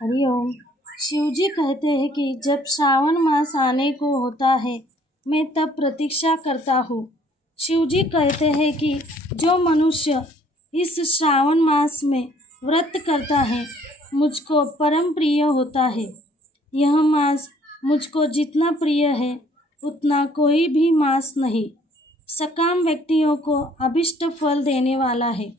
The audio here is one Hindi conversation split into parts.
हरिओम। शिव जी कहते हैं कि जब श्रावण मास आने को होता है मैं तब प्रतीक्षा करता हूँ। शिव जी कहते हैं कि जो मनुष्य इस श्रावण मास में व्रत करता है मुझको परम प्रिय होता है। यह मास मुझको जितना प्रिय है उतना कोई भी मास नहीं। सकाम व्यक्तियों को अभिष्ट फल देने वाला है।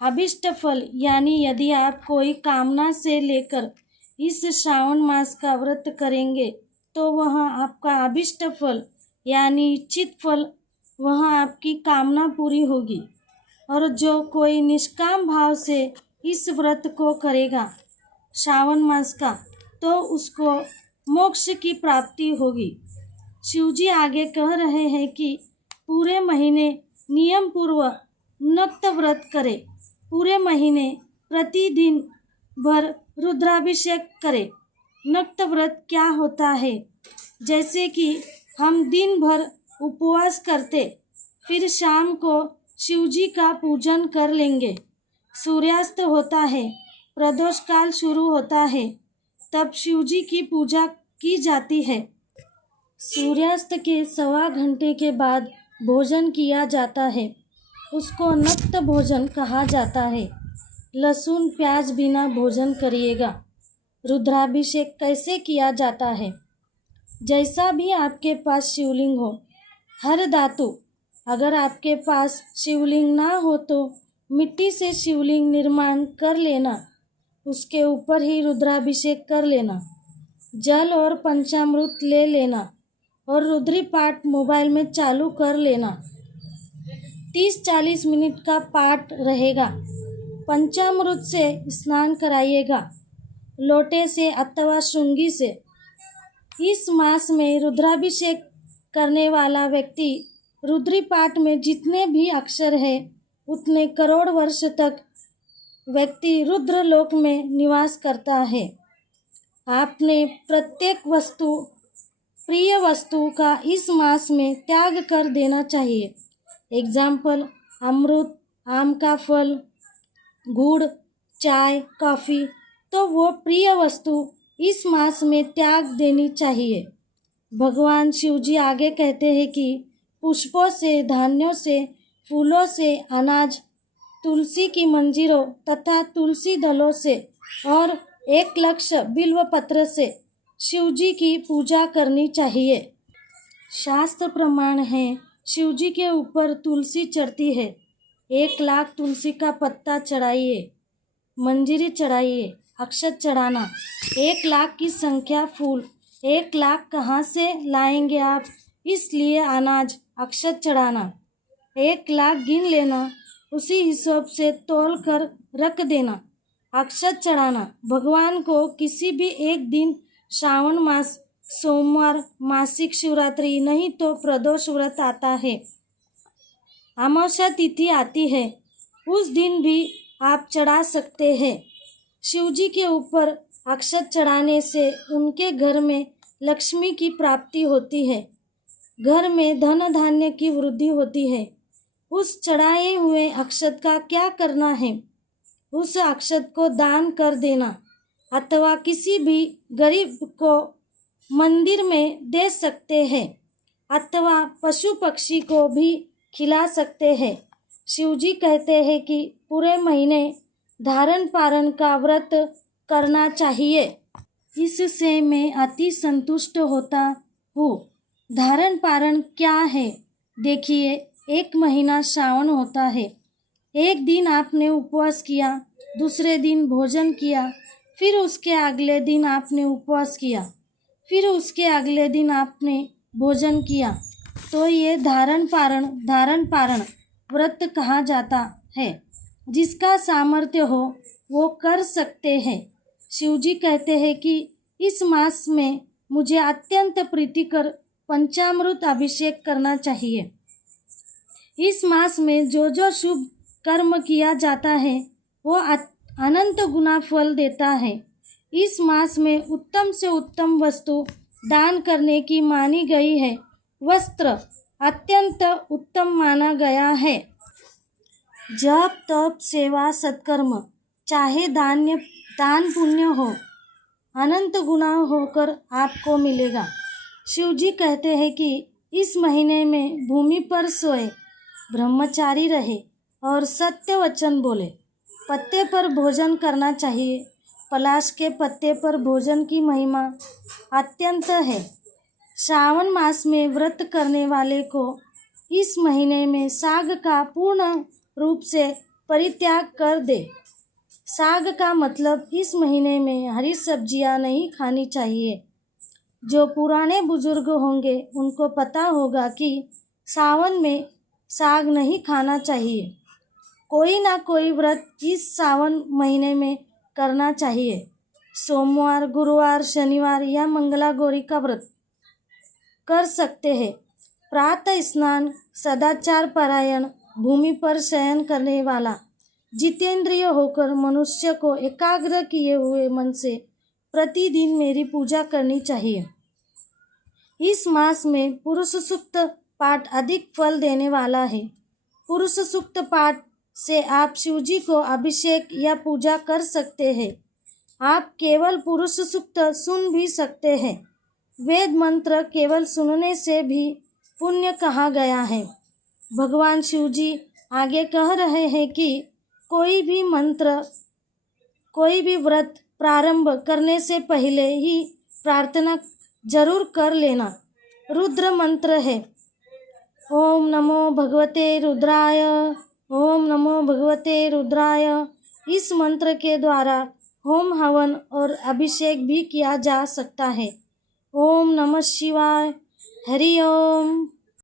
अभिष्ट फल यानी यदि आप कोई कामना से लेकर इस श्रावण मास का व्रत करेंगे तो वह आपका अभिष्ट फल यानी इच्छित फल वह आपकी कामना पूरी होगी। और जो कोई निष्काम भाव से इस व्रत को करेगा श्रावण मास का तो उसको मोक्ष की प्राप्ति होगी। शिवजी आगे कह रहे हैं कि पूरे महीने नियम पूर्वक नक्त व्रत करें। पूरे महीने प्रतिदिन भर रुद्राभिषेक करें। नक्त व्रत क्या होता है? जैसे कि हम दिन भर उपवास करते फिर शाम को शिवजी का पूजन कर लेंगे। सूर्यास्त होता है, प्रदोष काल शुरू होता है, तब शिवजी की पूजा की जाती है। सूर्यास्त के 1.25 घंटे के बाद भोजन किया जाता है, उसको नक्त भोजन कहा जाता है। लहसुन प्याज बिना भोजन करिएगा। रुद्राभिषेक कैसे किया जाता है? जैसा भी आपके पास शिवलिंग हो, हर धातु, अगर आपके पास शिवलिंग ना हो तो मिट्टी से शिवलिंग निर्माण कर लेना, उसके ऊपर ही रुद्राभिषेक कर लेना। जल और पंचामृत ले लेना और रुद्री पाठ मोबाइल में चालू कर लेना। 30-40 मिनट का पाठ रहेगा। पंचामृत से स्नान कराइएगा, लोटे से अथवा श्रृंगी से। इस मास में रुद्राभिषेक करने वाला व्यक्ति रुद्री पाठ में जितने भी अक्षर है उतने करोड़ वर्ष तक व्यक्ति रुद्र लोक में निवास करता है। आपने प्रत्येक वस्तु, प्रिय वस्तु का इस मास में त्याग कर देना चाहिए। एग्जाम्पल, अमृत, आम का फल, गुड़, चाय, कॉफ़ी, तो वो प्रिय वस्तु इस मास में त्याग देनी चाहिए। भगवान शिव जी आगे कहते हैं कि पुष्पों से, धान्यों से, फूलों से, अनाज, तुलसी की मंजीरों तथा तुलसी दलों से और 1 लक्ष बिल्व पत्र से शिव जी की पूजा करनी चाहिए। शास्त्र प्रमाण है शिव जी के ऊपर तुलसी चढ़ती है। 1 लाख तुलसी का पत्ता चढ़ाइए, मंजीरी चढ़ाइए, अक्षत चढ़ाना। 1 लाख की संख्या फूल, 1 लाख कहाँ से लाएंगे आप? इसलिए अनाज, अक्षत चढ़ाना। 1 लाख गिन लेना, उसी हिसाब से तोल कर रख देना। अक्षत चढ़ाना। भगवान को किसी भी एक दिन, श्रावण मास, सोमवार, मासिक शिवरात्रि नहीं तो प्रदोष व्रत आता है, अमावस्या तिथि आती है, उस दिन भी आप चढ़ा सकते हैं। शिवजी के ऊपर अक्षत चढ़ाने से उनके घर में लक्ष्मी की प्राप्ति होती है, घर में धन धान्य की वृद्धि होती है। उस चढ़ाए हुए अक्षत का क्या करना है? उस अक्षत को दान कर देना अथवा किसी भी गरीब को मंदिर में दे सकते हैं अथवा पशु पक्षी को भी खिला सकते हैं। शिवजी कहते हैं कि पूरे महीने धारण पारण का व्रत करना चाहिए। इससे मैं अति संतुष्ट होता हूँ। धारण पारण क्या है? देखिए, 1 महीना श्रावण होता है। एक दिन आपने उपवास किया, दूसरे दिन भोजन किया, फिर उसके अगले दिन आपने उपवास किया, फिर उसके अगले दिन आपने भोजन किया, तो ये धारण पारण व्रत कहा जाता है। जिसका सामर्थ्य हो वो कर सकते हैं। शिवजी कहते हैं कि इस मास में मुझे अत्यंत प्रीतिकर पंचामृत अभिषेक करना चाहिए। इस मास में जो जो शुभ कर्म किया जाता है वो अनंत गुना फल देता है। इस मास में उत्तम से उत्तम वस्तु दान करने की मानी गई है। वस्त्र अत्यंत उत्तम माना गया है। जप, तप, सेवा, सत्कर्म, चाहे दान पुण्य हो, अनंत गुना होकर आपको मिलेगा। शिव जी कहते हैं कि इस महीने में भूमि पर सोए, ब्रह्मचारी रहे और सत्य वचन बोले। पत्ते पर भोजन करना चाहिए। पलाश के पत्ते पर भोजन की महिमा अत्यंत है। श्रावण मास में व्रत करने वाले को इस महीने में साग का पूर्ण रूप से परित्याग कर दे। साग का मतलब इस महीने में हरी सब्जियां नहीं खानी चाहिए। जो पुराने बुजुर्ग होंगे उनको पता होगा कि सावन में साग नहीं खाना चाहिए। कोई ना कोई व्रत इस सावन महीने में करना चाहिए। सोमवार, गुरुवार, शनिवार या मंगला गौरी का व्रत कर सकते हैं। प्रातः स्नान, सदाचार परायण, भूमि पर शयन करने वाला, जितेंद्रिय होकर मनुष्य को एकाग्र किए हुए मन से प्रतिदिन मेरी पूजा करनी चाहिए। इस मास में पुरुष सूक्त पाठ अधिक फल देने वाला है। पुरुष सूक्त पाठ से आप शिव जी को अभिषेक या पूजा कर सकते हैं। आप केवल पुरुष सूक्त सुन भी सकते हैं। वेद मंत्र केवल सुनने से भी पुण्य कहा गया है। भगवान शिव जी आगे कह रहे हैं कि कोई भी मंत्र, कोई भी व्रत प्रारंभ करने से पहले ही प्रार्थना जरूर कर लेना। रुद्र मंत्र है, ओम नमो भगवते रुद्राय, ओम नमो भगवते रुद्राय। इस मंत्र के द्वारा होम हवन और अभिषेक भी किया जा सकता है। ओम नमः शिवाय। हरि ओम।